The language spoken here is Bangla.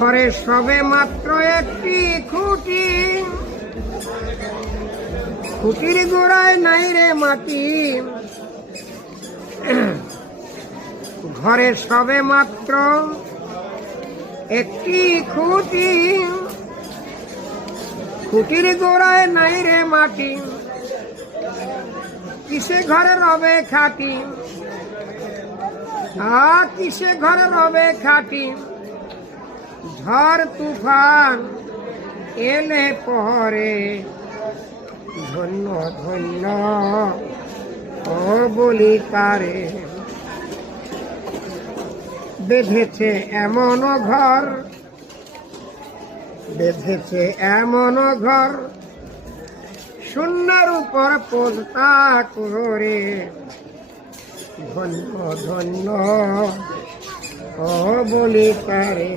ঘরে সবে মাত্র একটি খুঁটি, খুঁটির গোড়ায় নাই রে মাটি। ঘরে সবে মাত্র একটি খুঁটি, খুঁটির গোড়ায় নাই রে মাটি। কিসে ঘরে রবে খাটি, কিসে ঘরে রবে খাটি। ঝড় তুফান এলে পরে ধন্য ধন্য ও বলি তারে। বেঁধেছে এমন ঘর, বেঁধেছে এমন ঘর, শূন্যের উপর পোস্তা করে। ধন্য ধন্য ও বলি তারে।